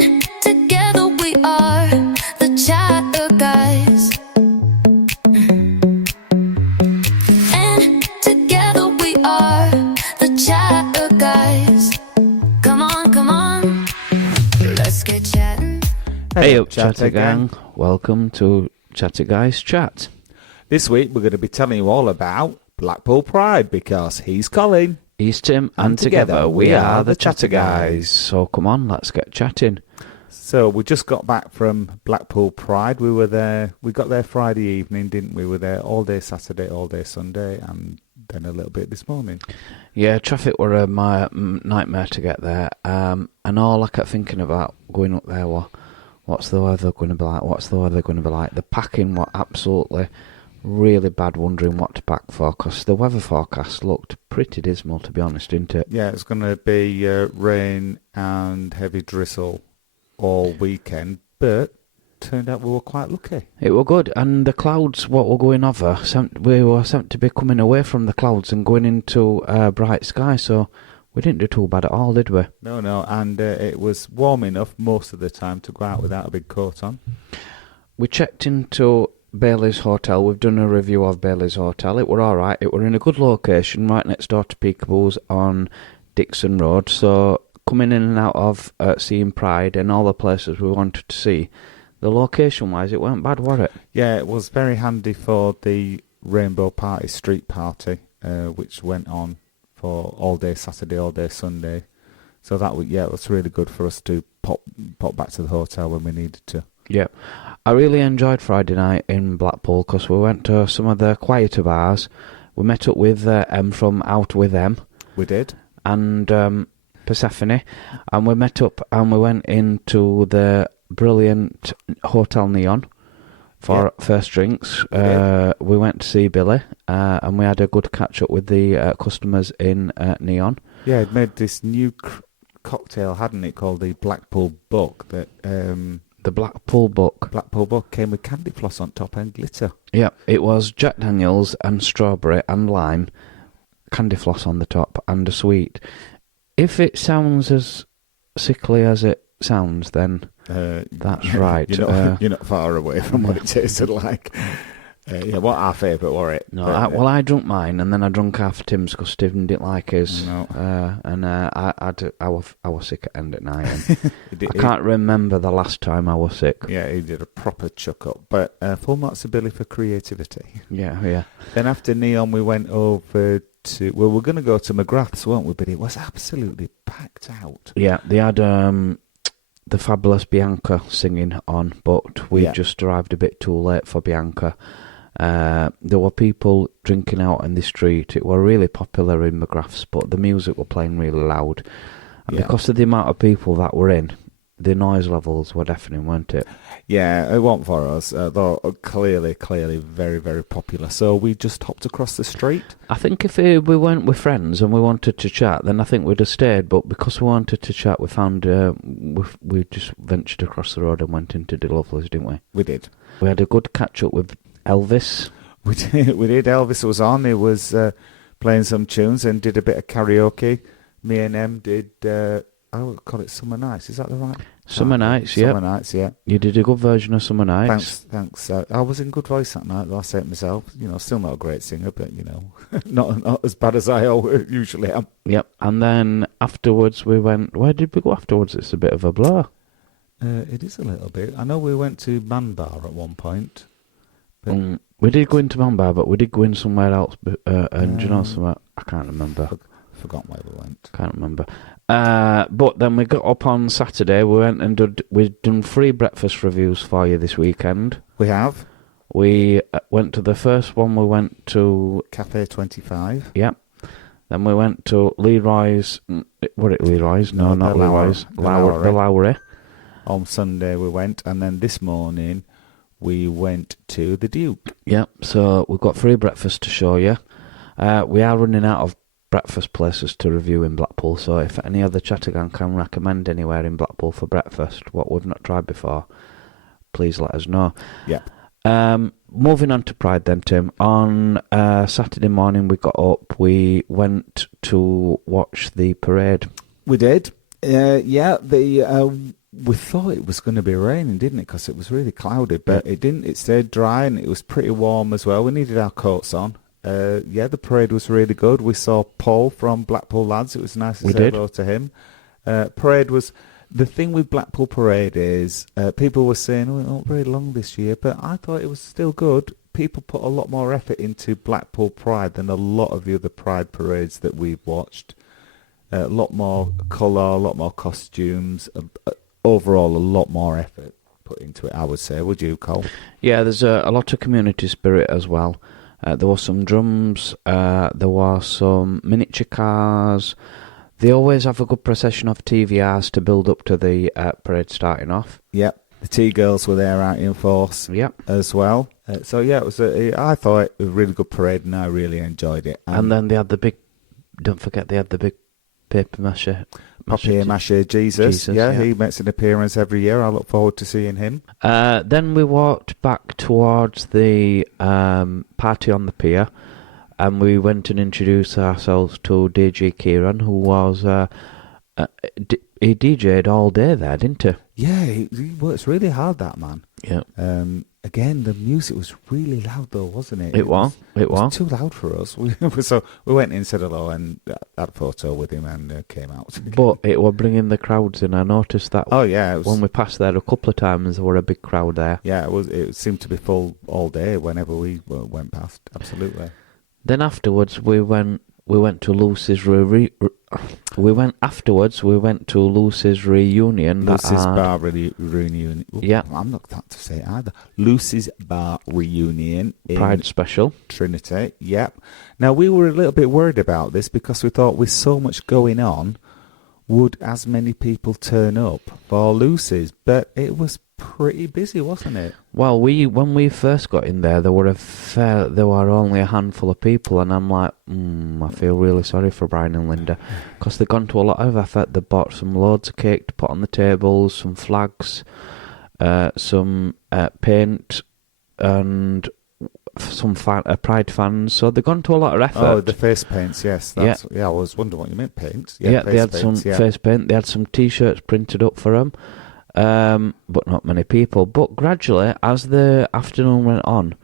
And together we are the chatter guys. And together we are the chatter guys. Come on, let's get chatting. Hey up, Chatter Gang. Welcome to Chatter Guys Chat. This week we're going to be telling you all about Blackpool Pride because he's Colin. He's Tim, and together we are the Chatter Guys. So come on, let's get chatting. So we just got back from Blackpool Pride. We got there Friday evening, didn't we? We were there all day Saturday, all day Sunday, and then a little bit this morning. Yeah, traffic were a nightmare to get there, and all I kept thinking about going up there was, what's the weather going to be like? What's the weather going to be like? The packing was absolutely really bad, wondering what to pack for, because the weather forecast looked pretty dismal, to be honest, didn't it? Yeah, it's going to be rain and heavy drizzle all weekend, but turned out we were quite lucky. It were good, and the clouds, what were going over, we were sent to be coming away from the clouds and going into bright sky, so we didn't do too bad at all, did we? No, and it was warm enough most of the time to go out without a big coat on. We checked into Bailey's Hotel. We've done a review of Bailey's Hotel. It were alright. It were in a good location, right next door to Peekaboo's on Dixon Road, so coming in and out of seeing Pride and all the places we wanted to see, the location-wise, it weren't bad, were it? Yeah, it was very handy for the Rainbow Party street party, which went on for all day Saturday, all day Sunday. So it was really good for us to pop back to the hotel when we needed to. Yeah, I really enjoyed Friday night in Blackpool because we went to some of the quieter bars. We met up with M from Out With M. We did. And Persephone. And we met up and we went into the brilliant Hotel Neon for first drinks. We went to see Billy and we had a good catch-up with the customers in Neon. Yeah, it made this new cocktail, hadn't it, called the Blackpool Buck that... The Blackpool Buck. Blackpool Buck came with candy floss on top and glitter. Yeah, it was Jack Daniels and strawberry and lime, candy floss on the top and a sweet. If it sounds as sickly as it sounds, then that's right. You're not far away from what it tasted like. What our favourite, were it? No, I drunk mine, and then I drunk half Tim's because Stephen didn't like his. No. I was sick at end at night. And I can't remember the last time I was sick. Yeah, he did a proper chuck-up. But full marks to Billy for creativity. Yeah. Then after Neon, we went over to... Well, we're going to go to McGrath's, weren't we? But it was absolutely packed out. Yeah, they had... the fabulous Bianca singing on, but we just arrived a bit too late for Bianca. There were people drinking out in the street. It were really popular in McGrath's, but the music were playing really loud. And because of the amount of people that were in, the noise levels were deafening, weren't it? Yeah, it wasn't for us. Though clearly very, very popular. So we just hopped across the street. I think if we went with friends and we wanted to chat, then I think we'd have stayed. But because we wanted to chat, we found we just ventured across the road and went into the Lovelies, didn't we? We did. We had a good catch-up with Elvis. We did. Elvis was on. He was playing some tunes and did a bit of karaoke. Me and Em did... I would call it Summer Nights. Is that the right? Summer Nights, yeah. Summer Nights, yeah. You did a good version of Summer Nights. Thanks. I was in good voice that night, though. I say it myself. Still not a great singer, but, not as bad as I usually am. Yep. And then afterwards we went... Where did we go afterwards? It's a bit of a blur. It is a little bit. I know we went to Man Bar at one point. But we did go into Man Bar, but we did go in somewhere else. And you know somewhere? I can't remember. Forgot where we went. Can't remember. But then we got up on Saturday. We went and we've done free breakfast reviews for you this weekend. We have. We went to the first one. We went to Cafe 25. Yep. Then we went to Leroy's. Was it Leroy's? No, not Leroy's. The Lowry. On Sunday we went, and then this morning we went to the Duke. Yep. So we've got free breakfast to show you. We are running out of breakfast places to review in Blackpool, so if any other Chattergang can recommend anywhere in Blackpool for breakfast, what we've not tried before, please let us know. Yep. Moving on to Pride then, Tim. On Saturday morning we got up, we went to watch the parade. We did. Yeah, we thought it was going to be raining, didn't it? Because it was really cloudy, but it didn't. It stayed dry and it was pretty warm as well. We needed our coats on. Yeah, the parade was really good. We saw Paul from Blackpool Lads. It was nice to say hello to him. Parade was... The thing with Blackpool Parade is people were saying, oh, it's not very long this year, but I thought it was still good. People put a lot more effort into Blackpool Pride than a lot of the other Pride parades that we've watched. A lot more colour, a lot more costumes, overall a lot more effort put into it, I would say. Would you, Cole? Yeah, there's a lot of community spirit as well. There were some drums, there were some miniature cars. They always have a good procession of TVRs to build up to the parade starting off. Yep. The T-girls were there out in force as well. So, yeah, it was I thought it was a really good parade and I really enjoyed it. And then they had the big... Don't forget, they had the big paper mache. Papier-mâché Jesus. Yeah, he makes an appearance every year. I look forward to seeing him. Then we walked back towards the party on the pier. And we went and introduced ourselves to DJ Kieran, who was... he DJ'd all day there, didn't he? Yeah, he works really hard, that man. Yeah. Again, the music was really loud, though, wasn't it? It was. It was too loud for us. So we went in, said hello, and had a photo with him and came out. But it was bringing the crowds in. I noticed that. Oh, yeah. When we passed there a couple of times, there were a big crowd there. Yeah, it seemed to be full all day whenever we went past. Absolutely. Then afterwards, we went to Lucy's reunion. Lucy's Bar reunion. Yeah. I'm not that to say either. Lucy's Bar reunion. Pride special. Trinity, yep. Now, we were a little bit worried about this because we thought with so much going on, would as many people turn up for Lucy's? But it was pretty busy, wasn't it? Well, when we first got in there, there were only a handful of people, and I'm like, I feel really sorry for Brian and Linda, because they've gone to a lot of effort. They bought some loads of cake to put on the tables, some flags, some paint, and some Pride fans. So they've gone to a lot of effort. Oh, the face paints, yes. I was wondering what you meant, paint. Yeah, they had some face paint. They had some T-shirts printed up for them. But not many people. But gradually, as the afternoon went on,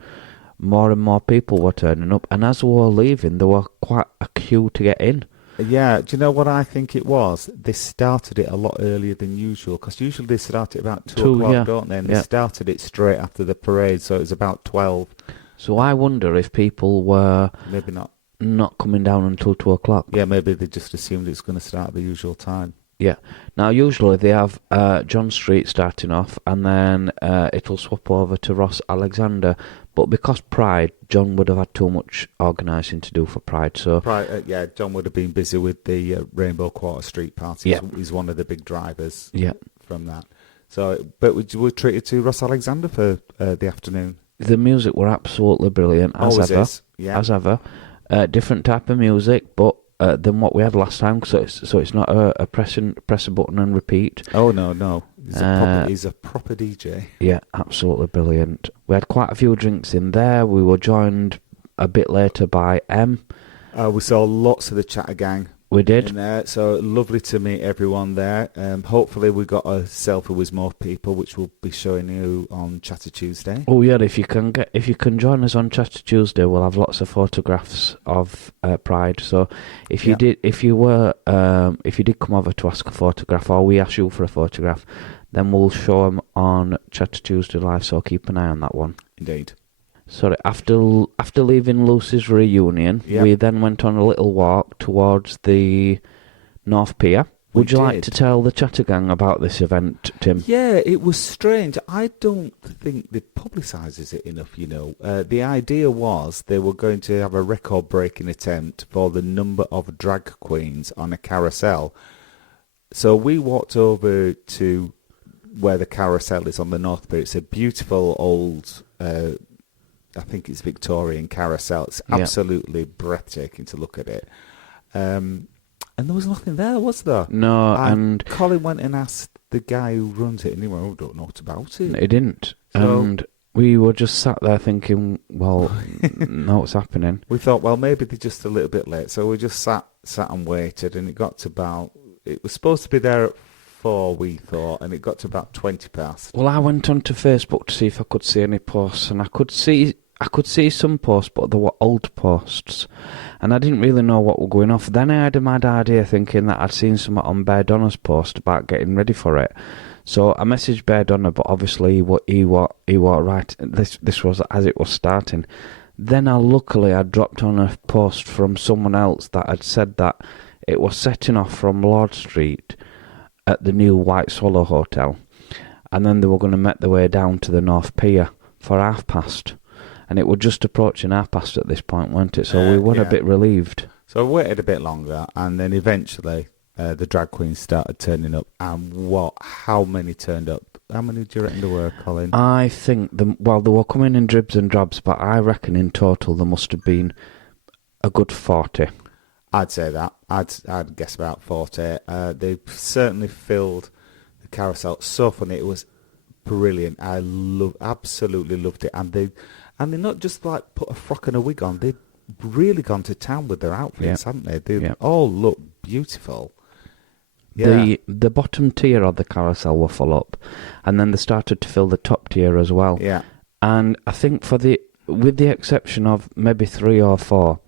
more and more people were turning up. And as we were leaving, there were quite a queue to get in. Yeah, do you know what I think it was? They started it a lot earlier than usual, because usually they start it about 2 o'clock, don't they? And they started it straight after the parade, so it was about 12. So I wonder if people were... Maybe not coming down until 2 o'clock. Yeah, maybe they just assumed it's going to start at the usual time. Yeah. Now, usually they have John Street starting off, and then it'll swap over to Ross Alexander. But because Pride, John would have had too much organising to do for Pride. So John would have been busy with the Rainbow Quarter Street party. Yeah. He's one of the big drivers from that. So, but we treated to Ross Alexander for the afternoon. The music were absolutely brilliant, as ever. Different type of music, but than what we had last time, so it's not a press a button and repeat. Oh no, he's a proper DJ. Yeah, absolutely brilliant. We had quite a few drinks in there. We were joined a bit later by M. We saw lots of the Chatter Gang. We did. In there, so lovely to meet everyone there. Hopefully we got a selfie with more people, which we'll be showing you on Chatter Tuesday. Oh yeah, if you can join us on Chatter Tuesday, we'll have lots of photographs of Pride. So if you did come over to ask a photograph, or we ask you for a photograph, then we'll show them on Chatter Tuesday live. So keep an eye on that one. Indeed. Sorry, after leaving Lucy's reunion, we then went on a little walk towards the North Pier. Would you like to tell the Chatter Gang about this event, Tim? Yeah, it was strange. I don't think they publicises it enough, you know. The idea was they were going to have a record-breaking attempt for the number of drag queens on a carousel. So we walked over to where the carousel is on the North Pier. It's a beautiful old... I think it's Victorian carousel. It's absolutely breathtaking to look at it. And there was nothing there, was there? No, and Colin went and asked the guy who runs it, and he went, "Oh, don't know what about it." He didn't. So, and we were just sat there thinking, well, know what's happening. We thought, well, maybe they're just a little bit late. So we just sat and waited, and it got to about it was supposed to be there at 4, we thought, and it got to about 20 past. Well, I went onto Facebook to see if I could see any posts, and I could see some posts, but they were old posts, and I didn't really know what were going off. Then I had a mad idea, thinking that I'd seen something on Bear Donna's post about getting ready for it. So I messaged Bear Donna, but obviously he was right. This was as it was starting. Then luckily I dropped on a post from someone else that had said that it was setting off from Lord Street at the new White Swallow Hotel, and then they were going to make their way down to the North Pier for past. And it was just approaching past at this point, weren't it? So we were a bit relieved. So I waited a bit longer, and then eventually the drag queens started turning up. And how many turned up? How many do you reckon there were, Colin? I think, they were coming in dribs and drabs, but I reckon in total there must have been a good 40. I'd say that. I'd guess about 40. They certainly filled the carousel. So funny. It was brilliant. I absolutely loved it. And they not just like put a frock and a wig on. They'd really gone to town with their outfits, hadn't they? They all look beautiful. Yeah. The bottom tier of the carousel were full up, and then they started to fill the top tier as well. Yeah. And I think with the exception of maybe 3 or 4,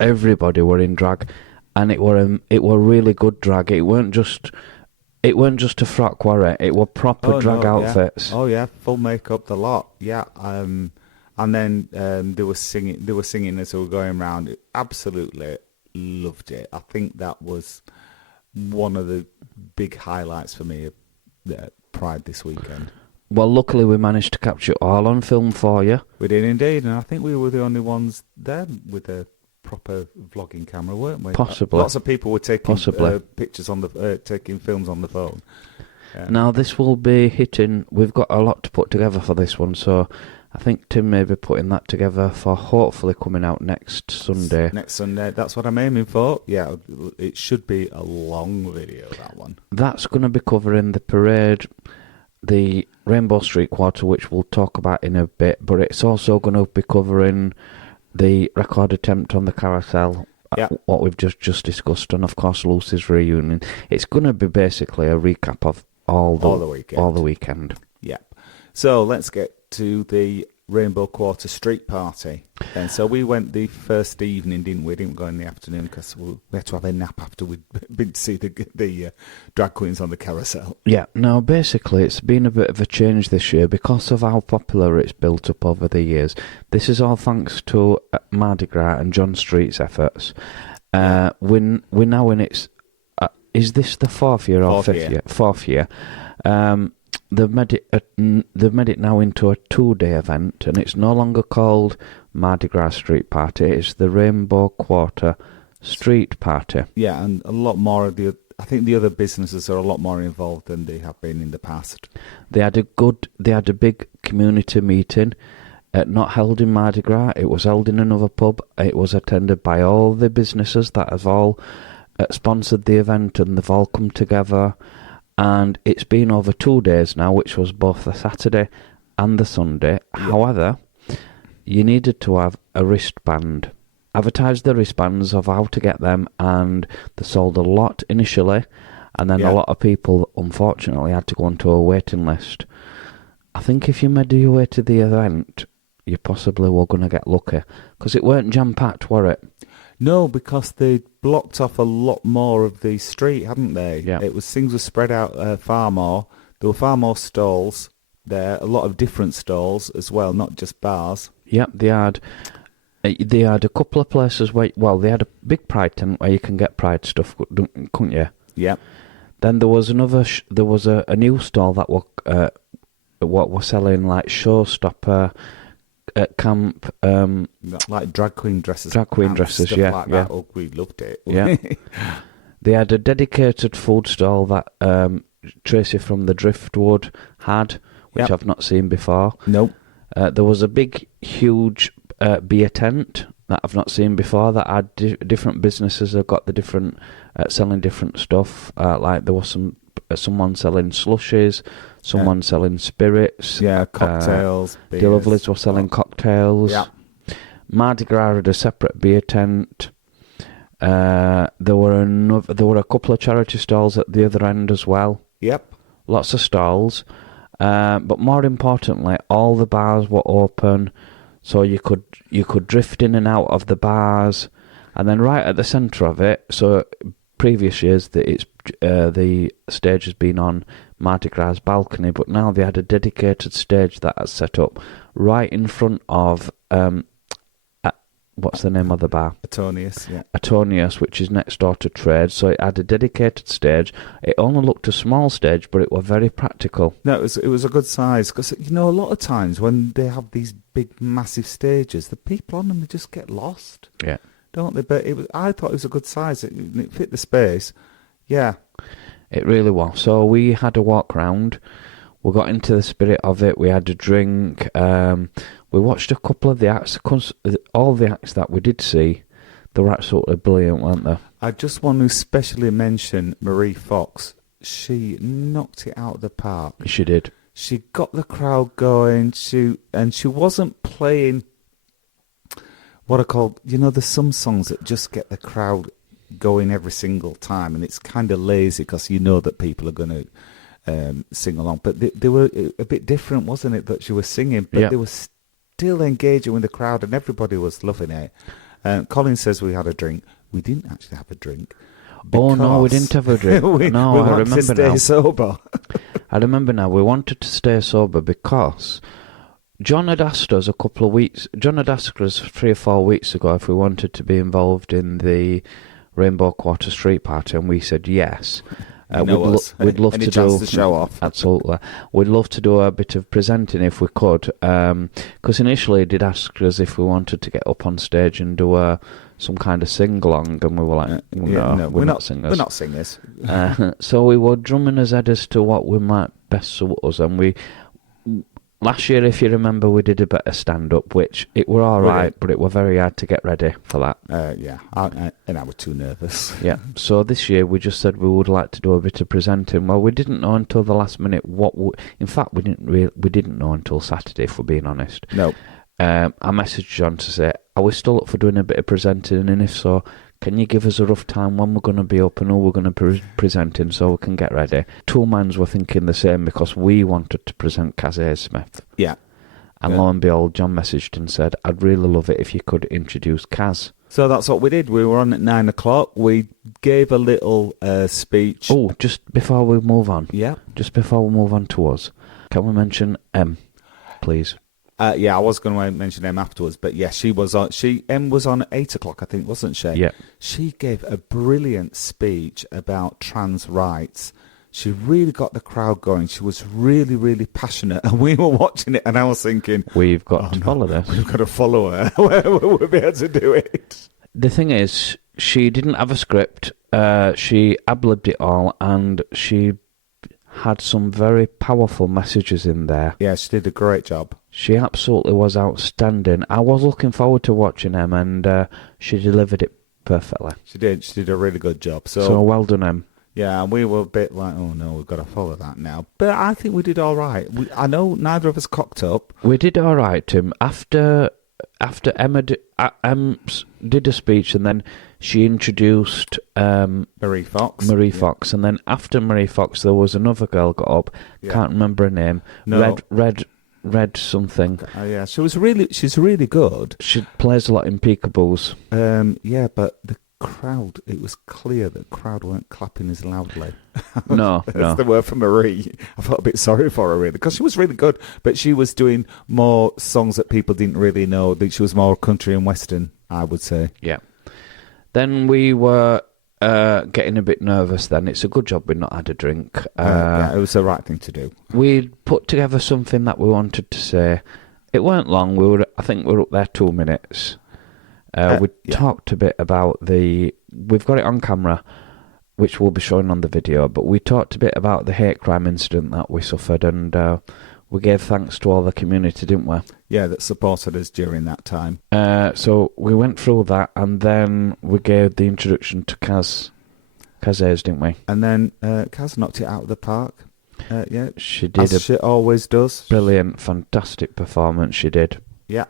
everybody were in drag, and it were really good drag. It weren't just a frock, were it? It were proper drag outfits. Yeah. Oh yeah, full makeup, the lot. Yeah. And then they were singing as they were going around. Absolutely loved it. I think that was one of the big highlights for me at Pride this weekend. Well, luckily we managed to capture it all on film for you. We did indeed, and I think we were the only ones there with a proper vlogging camera, weren't we? Possibly. Lots of people were taking pictures on taking films on the phone. Now this will be hitting. We've got a lot to put together for this one, so I think Tim may be putting that together for hopefully coming out next Sunday. Next Sunday, that's what I'm aiming for. Yeah, it should be a long video, that one. That's going to be covering the parade, the Rainbow Street Quarter, which we'll talk about in a bit, but it's also going to be covering the record attempt on the carousel, what we've just discussed, and of course Lucy's reunion. It's going to be basically a recap of all the weekend. Yeah. So let's get to the Rainbow Quarter Street Party. And so we went the first evening, didn't we? Didn't go in the afternoon because we had to have a nap after we'd been to see the drag queens on the carousel. Yeah. Now, basically, it's been a bit of a change this year because of how popular it's built up over the years. This is all thanks to Mardi Gras and John Street's efforts. We're now in its... is this the 4th year or 5th year? 4th year. They've made it now into a 2-day event, and it's no longer called Mardi Gras Street Party. It's the Rainbow Quarter Street Party. Yeah, and a lot more of I think the other businesses are a lot more involved than they have been in the past. They had a big community meeting, not held in Mardi Gras. It was held in another pub. It was attended by all the businesses that have all sponsored the event, and they've all come together. And it's been over 2 days now, which was both the Saturday and the Sunday. Yeah. However, you needed to have a wristband. Advertised the wristbands of how to get them, and they sold a lot initially, and then a lot of people, unfortunately, had to go onto a waiting list. I think if you made your way to the event, you possibly were going to get lucky, because it weren't jam-packed, were it? No, because they blocked off a lot more of the street, hadn't they? Yeah. Things were spread out far more. There were far more stalls there, a lot of different stalls as well, not just bars. Yep, they had a couple of places where, they had a big Pride tent where you can get Pride stuff, couldn't you? Yep. Then there was a new stall that were selling like showstopper. At camp, like drag queen dresses, stuff like that. Oh, we loved it. Yeah, they had a dedicated food stall that Tracy from the Driftwood had, which I've not seen before. Nope. There was a big, huge beer tent that I've not seen before. That had different businesses have got the different selling different stuff. Like there was someone selling slushies. Someone selling spirits. Yeah, cocktails. The Lovelies were selling cocktails. Yeah. Mardi Gras had a separate beer tent. There were a couple of charity stalls at the other end as well. Yep. Lots of stalls. But more importantly, all the bars were open, so you could drift in and out of the bars. And then right at the centre of it, so previous years the stage has been on Mardi Gras balcony, but now they had a dedicated stage that is set up right in front of what's the name of the bar? Atonius, yeah. Atonius, which is next door to Trade. So it had a dedicated stage. It only looked a small stage, but it was very practical. No, it was a good size, because, a lot of times when they have these big, massive stages, the people on them, they just get lost. Yeah. Don't they? But I thought it was a good size. It fit the space. Yeah. It really was. So we had a walk round. We got into the spirit of it. We had a drink. We watched a couple of the acts. All the acts that we did see, they were absolutely brilliant, weren't they? I just want to specially mention Marie Fox. She knocked it out of the park. She did. She got the crowd going. She wasn't playing what are called, there's some songs that just get the crowd going every single time, and it's kind of lazy because that people are going to sing along. But they were a bit different, wasn't it, that she was singing? But they were still engaging with the crowd, and everybody was loving it. Colin says we had a drink. We didn't actually have a drink. Oh, no, we didn't have a drink. we I remember to stay now. sober. I remember now. We wanted to stay sober because John had asked us John had asked us 3 or 4 weeks ago if we wanted to be involved in the Rainbow Quarter Street Party, and we said yes. We'd love to do to show off. Absolutely, we'd love to do a bit of presenting if we could. Because initially, he did ask us if we wanted to get up on stage and do some kind of sing along, and we were like, "No, we're not singers. We're not singers." So we were drumming his head as to what we might best suit us, and we. Last year, if you remember, we did a bit of stand-up, which it were all right, but it were very hard to get ready for that. And I was too nervous. Yeah, so this year we just said we would like to do a bit of presenting. Well, we didn't know until the last minute in fact, we didn't know until Saturday, if we're being honest. No. I messaged John to say, are we still up for doing a bit of presenting? And if so, can you give us a rough time when we're going to be up and who we're going to be presenting so we can get ready? Two minds were thinking the same because we wanted to present Kaz Smith. Yeah. And lo and behold, John messaged and said, I'd really love it if you could introduce Kaz. So that's what we did. We were on at 9 o'clock. We gave a little speech. Oh, just before we move on. Yeah. Just before we move on to us, can we mention M, please? I was going to mention Em afterwards, but yeah, Em was on at 8 o'clock, I think, wasn't she? Yeah. She gave a brilliant speech about trans rights. She really got the crowd going. She was really, really passionate, and we were watching it, and I was thinking, we've got to follow this. We've got to follow her. We'll be able to do it. The thing is, she didn't have a script. She ad-libbed it all, and she had some very powerful messages in there. Yeah, she did a great job. She absolutely was outstanding. I was looking forward to watching Em, and she delivered it perfectly. She did. She did a really good job. So well done, Em. Yeah, and we were a bit like, oh no, we've got to follow that now. But I think we did all right. I know neither of us cocked up. We did all right, Tim. After Emma did a speech, and then she introduced Marie Fox. And then after Marie Fox, there was another girl got up. Yeah. Can't remember her name. No. Red something. Yeah, she's really good. She plays a lot in Peekaboos. Yeah, but the crowd, it was clear that the crowd weren't clapping as loudly. No. That's the word for Marie. I felt a bit sorry for her, really, because she was really good, but she was doing more songs that people didn't really know. She was more country and western, I would say. Yeah. Then we were getting a bit nervous then. It's a good job we'd not had a drink. Yeah, it was the right thing to do. We'd put together something that we wanted to say. It weren't long. I think we were up there 2 minutes. We talked a bit about we've got it on camera, which we'll be showing on the video, but we talked a bit about the hate crime incident that we suffered, and we gave thanks to all the community, didn't we? Yeah, that supported us during that time. So we went through that, and then we gave the introduction to Kaz Ayres, didn't we? And then Kaz knocked it out of the park. Yeah, she did. As she always does. Brilliant, fantastic performance she did. Yeah.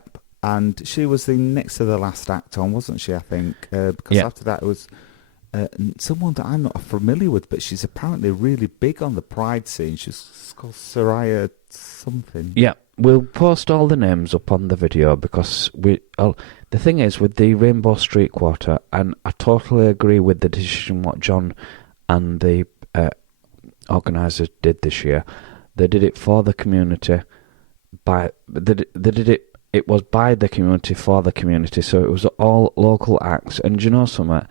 and she was the next to the last act on, wasn't she? I think because after that it was someone that I'm not familiar with, but she's apparently really big on the Pride scene. She's called Soraya something. Yeah, we'll post all the names up on the video because the thing is with the Rainbow Street Quarter, and I totally agree with the decision what John and the organisers did this year. They did it for the community. It was by the community for the community, so it was all local acts. And do you know something?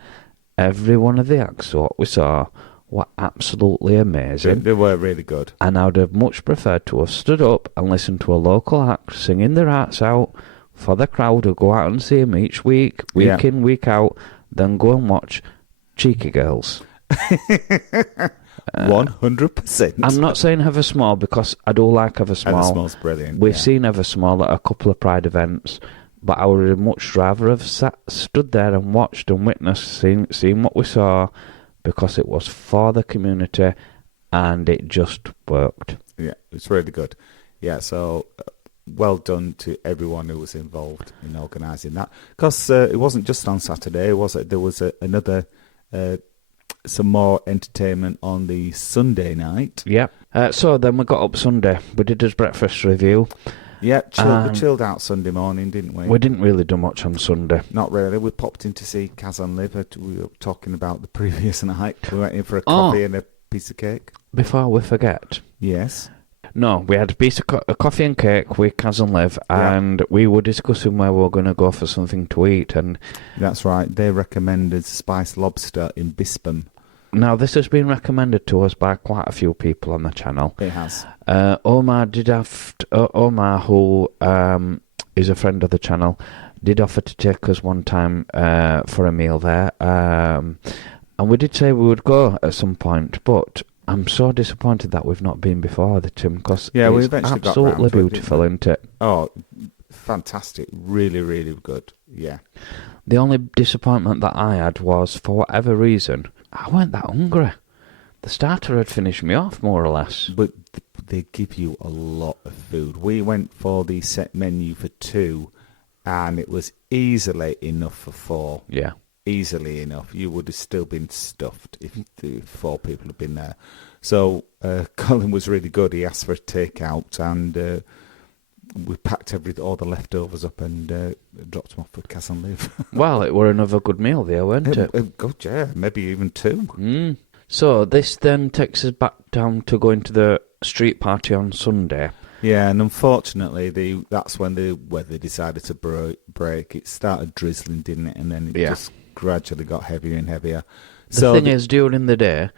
Every one of the acts what we saw were absolutely amazing. They were really good. And I would have much preferred to have stood up and listened to a local act singing their hearts out for the crowd who go out and see them each week in, week out, than go and watch Cheeky Girls. 100%. I'm not saying Eversmall because I do like Eversmall. Eversmall's brilliant. We've seen Eversmall at a couple of Pride events, but I would have much rather have stood there and watched and witnessed, seen what we saw, because it was for the community and it just worked. Yeah, it's really good. Yeah, so well done to everyone who was involved in organising that. Because it wasn't just on Saturday, was it? There was another... some more entertainment on the Sunday night. Yeah. So then we got up Sunday. We did his breakfast review. Yeah, we chilled out Sunday morning, didn't we? We didn't really do much on Sunday. Not really. We popped in to see Kaz and Liv. We were talking about the previous night. We went in for a coffee and a piece of cake. Before we forget. Yes. No, we had a piece of coffee and cake with Kaz and Liv, and we were discussing where we were going to go for something to eat. And that's right. They recommended spiced lobster in Bispam. Now, this has been recommended to us by quite a few people on the channel. It has. Omar, who is a friend of the channel, did offer to take us one time for a meal there. And we did say we would go at some point, but I'm so disappointed that we've not been before, Tim, because we've actually got absolutely beautiful, isn't it? Oh, fantastic. Really, really good. Yeah. The only disappointment that I had was, for whatever reason, I weren't that hungry. The starter had finished me off, more or less. But they give you a lot of food. We went for the set menu for 2, and it was easily enough for 4. Yeah. Easily enough. You would have still been stuffed if the 4 people had been there. So Colin was really good. He asked for a takeout, and we packed all the leftovers up and dropped them off with Kaz and Liv. Well, it were another good meal there, weren't it? Good, yeah. Maybe even 2. So this then takes us back down to going to the street party on Sunday. Yeah, and unfortunately, that's when the weather decided to break. It started drizzling, didn't it? And then it just gradually got heavier and heavier. The thing is, during the day,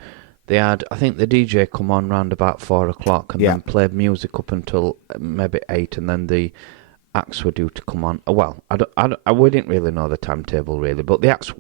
they had, I think the DJ come on round about 4 o'clock and then played music up until maybe 8, and then the acts were due to come on. Well, we didn't really know the timetable really, but the acts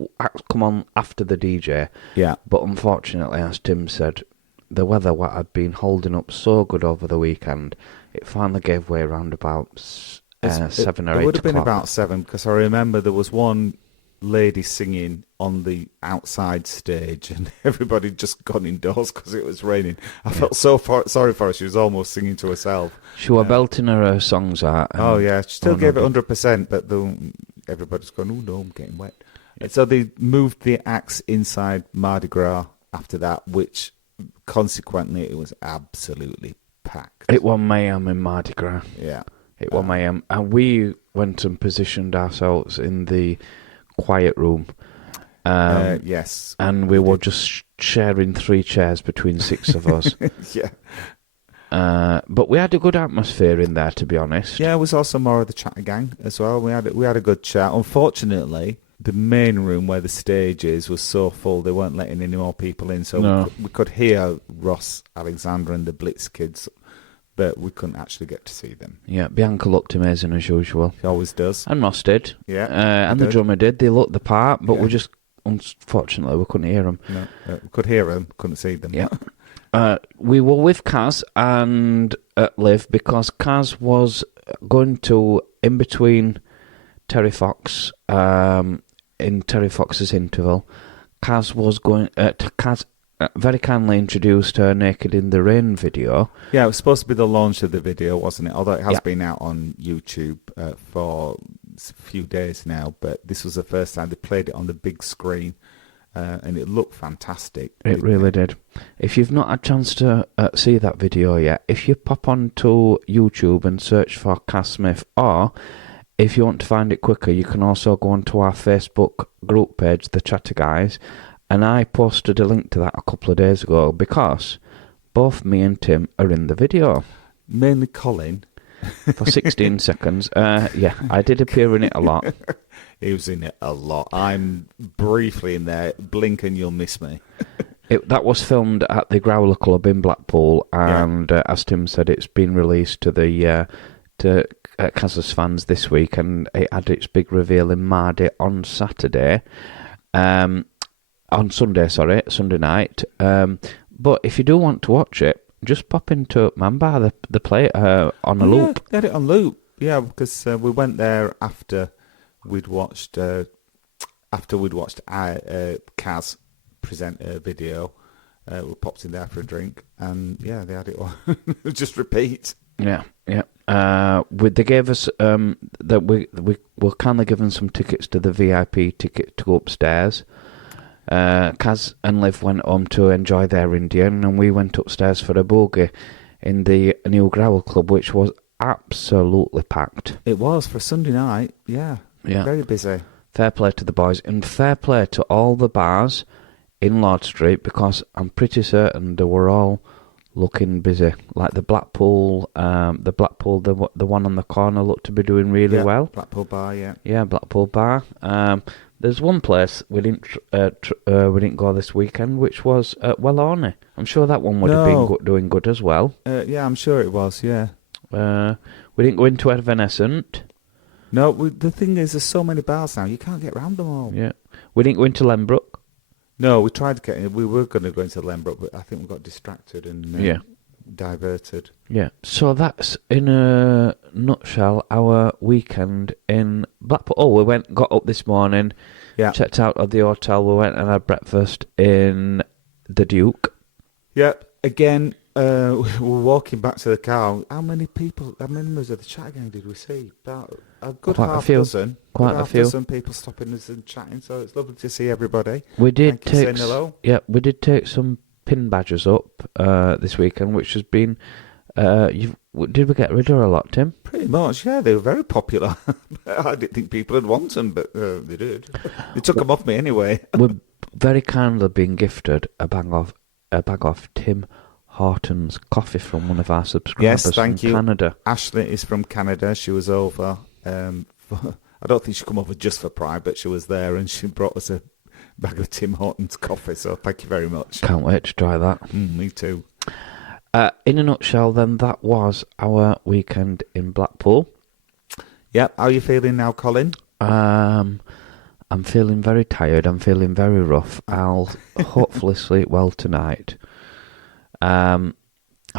come on after the DJ. Yeah. But unfortunately, as Tim said, the weather what had been holding up so good over the weekend, it finally gave way around about 7 or 8 o'clock. It would have been about 7, because I remember there was one lady singing on the outside stage and everybody just gone indoors because it was raining. I felt sorry for her. She was almost singing to herself. She was belting her songs out. Oh yeah, she still gave it 100%, but everybody's going, oh no, I'm getting wet. Yeah. So they moved the acts inside Mardi Gras after that, which consequently it was absolutely packed. It was mayhem in Mardi Gras. Yeah. It was mayhem. And we went and positioned ourselves in the quiet room. Yes. And we were just sharing 3 chairs between 6 of us. Yeah. But we had a good atmosphere in there, to be honest. Yeah, it was also more of the chat gang as well. We had a good chat. Unfortunately, the main room where the stage is was so full they weren't letting any more people in, so we could hear Ross, Alexander and the Blitz kids, but we couldn't actually get to see them. Yeah, Bianca looked amazing as usual. She always does. And Ross did. Yeah. And the drummer did. They looked the part, but we just, unfortunately, we couldn't hear them. No, we could hear them, couldn't see them. Yeah. We were with Kaz and Liv because Kaz was going to, in between Terry Fox, in Terry Fox's interval, Kaz was going Kaz very kindly introduced her Naked in the Rain video. Yeah, it was supposed to be the launch of the video, wasn't it? Although it has been out on YouTube for few days now, but this was the first time they played it on the big screen, and it looked fantastic. It really did. If you've not had a chance to see that video yet, if you pop onto YouTube and search for Kaz Smith, or if you want to find it quicker, you can also go onto our Facebook group page, The Chatter Guys, and I posted a link to that a couple of days ago because both me and Tim are in the video. Mainly Colin. For 16 seconds. Yeah, I did appear in it a lot. He was in it a lot. I'm briefly in there. Blink and you'll miss me. That was filmed at the Growler Club in Blackpool, and as Tim said, it's been released to the Kaz's fans this week, and it had its big reveal in Mardy on Saturday. On Sunday, Sunday night. But if you do want to watch it, just pop into Manbar, the play on a loop. Yeah, get it on loop. Yeah, because we went there after we'd watched Kaz present a video. We popped in there for a drink, and yeah, they had it on. Just repeat. Yeah. They gave us that we were kind of given some tickets to the VIP ticket to go upstairs. Kaz and Liv went home to enjoy their Indian, and we went upstairs for a bogey in the new Gravel Club, which was absolutely packed. It was for Sunday night, yeah. Very busy. Fair play to the boys, and fair play to all the bars in Lord Street, because I'm pretty certain they were all looking busy. Like the Blackpool, the one on the corner looked to be doing really well. Blackpool Bar, yeah. Yeah, Blackpool Bar. There's one place we didn't go this weekend, which was Wellorney. I'm sure that one would have been doing good as well. Yeah, I'm sure it was. Yeah. We didn't go into Evanescent. No, the thing is, there's so many bars now, you can't get round them all. Yeah. We didn't go into Lembrook. No, we tried to get in. We were going to go into Lembrook, but I think we got distracted and diverted. Yeah. So that's, in a nutshell, our weekend in Blackpool. Oh, we got up this morning, checked out of the hotel. We went and had breakfast in the Duke. Yep. Again, we were walking back to the car. How many members of the chat gang did we see? About a good half dozen. Quite a few. Dozen people stopping us and chatting. So it's lovely to see everybody. We did saying hello. Yeah, we did take some pin badges up this weekend, which has been. Did we get rid of a lot, Tim? Pretty much, yeah. They were very popular. I didn't think people would want them, but they did. They took them off me anyway. We're very kindly being gifted a bag of Tim Horton's coffee from one of our subscribers from Canada. Ashley is from Canada. She was over. I don't think she come over just for Pride, but she was there and she brought us a bag of Tim Hortons coffee. So thank you very much. Can't wait to try that. Me too. In a nutshell, then, that was our weekend in Blackpool. Yep. How are you feeling now, Colin? I'm feeling very tired. I'm feeling very rough. I'll hopefully sleep well tonight. I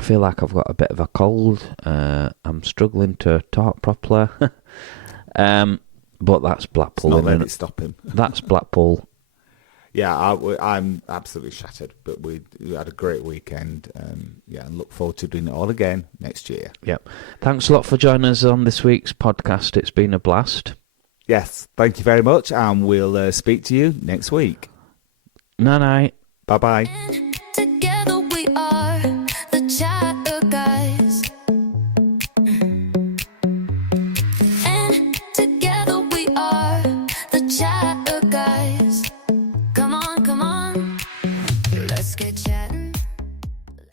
feel like I've got a bit of a cold. I'm struggling to talk properly. But that's Blackpool. It's not letting it stop him. That's Blackpool. Yeah, I'm absolutely shattered, but we had a great weekend. And look forward to doing it all again next year. Yep. Thanks a lot for joining us on this week's podcast. It's been a blast. Yes, thank you very much, and we'll speak to you next week. Night-night. Bye-bye.